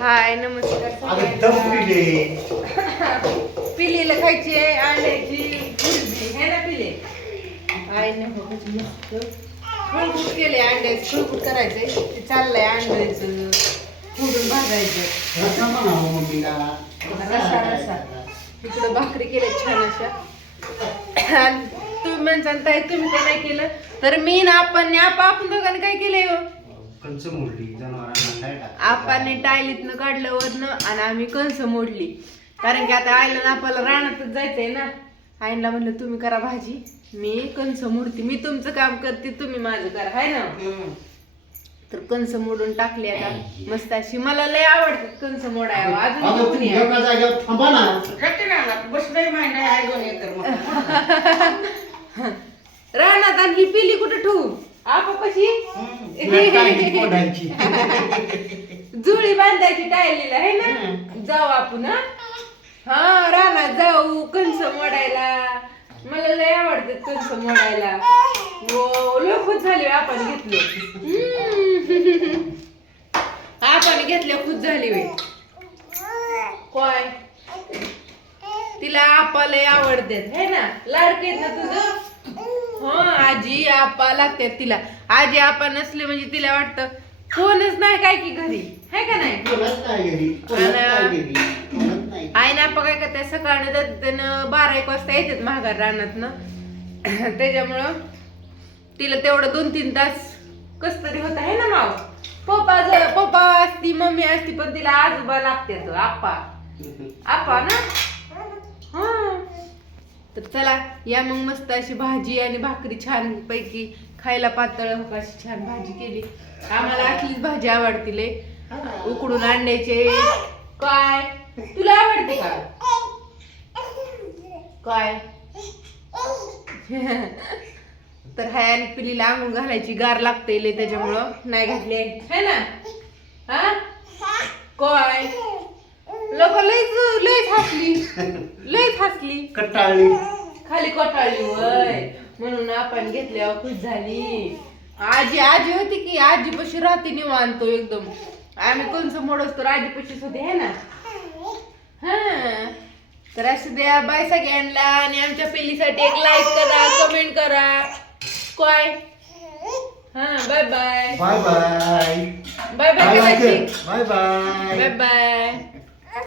हाय नमस्कार पिलीला खायची आहे अंड्याची भुर्जी है ना पिले? आईने बघा मस्त खळखूट केले अंड्याचं. खळखूट करायचंय. ते चाललंय अंड्याचं. फोडून भाजायचं. मम्मीला. रस्सा, रस्सा. इकडं भाकरी केल्या छान अशा. तुम्ही म्हणसान ताई तुम्ही काय नाही केलं. तर मी ना आपण आप आपण दोघांनी काय केलंय हो? कंच मोडली आपण टायलीतनं काढलं वरनं आणि आम्ही कंस मोडली. कारण की आता आईला ना आपल्याला रानातच जायचंय ना. आईला म्हणलं तुम्ही करा भाजी मी कंस मोडते. मी तुमचं काम करते तुम्ही माझं करा. हाय ना? तर कंस मोडून टाकली आता. मस्त अशी. मला लय आवडतात कंस मोडायला. अजून ना. रानात आणि ही पिली कुठं ठेवू? मोडायची. जुळी बांधायची टायलीला आहे ना? जाऊ आपण हा? रानात जाऊ कंस मोडायला. मला लय आवडतात कंस मोडायला. हो खुश झाली आपण घेतलं. आपण घेतल्या खुश झाली वे काय तिला आपा लय आवडतात है ना? लाडके ना तुझं? आजी आपा लागतात तिला. आजी आपा नसले म्हणजे तिला वाटतं कोणच नाही काय की घरी. है का नाही? आई ना आपा काय करतात सकाळी त्यानं बारा एक वाजता येतात महागार रानातनं. त्याच्यामुळं तिला तेवढं दोन तीन तास कस तरी होत आहे ना माव. पप्पा जर पप्पा असती मम्मी असती पण तिला आजोबा लागतात आप्पा आप्पा ना? तर चला या मग मस्त अशी भाजी आणि भाकरी छान पैकी खायला पातळ अशी छान भाजी केली. आम्हाला असलीच भाजी आवडती उकडून आणण्याचे. काय? तुला आवडते का? काय? तर हाय आणि पिलीला आंघोळ घालायची गार लागते त्याच्यामुळं. नाही घातले है ना? हा? काय? हसली लयच हसली कटाळली. खाली कोटाळली वय. म्हणून आपण घेतल्यावर खुश झाली. आजी आजी होती की आजी पशी राहते निवांतो एकदम. आम्ही कोणचं मोडस तर आजी पशीच होते है ना? हा. तर असं द्या बाय सगळ्यांना आणि आमच्या पिल्लीसाठी एक लाईक करा कमेंट करा. काय हा bye bye bye bye bye bye bye bye bye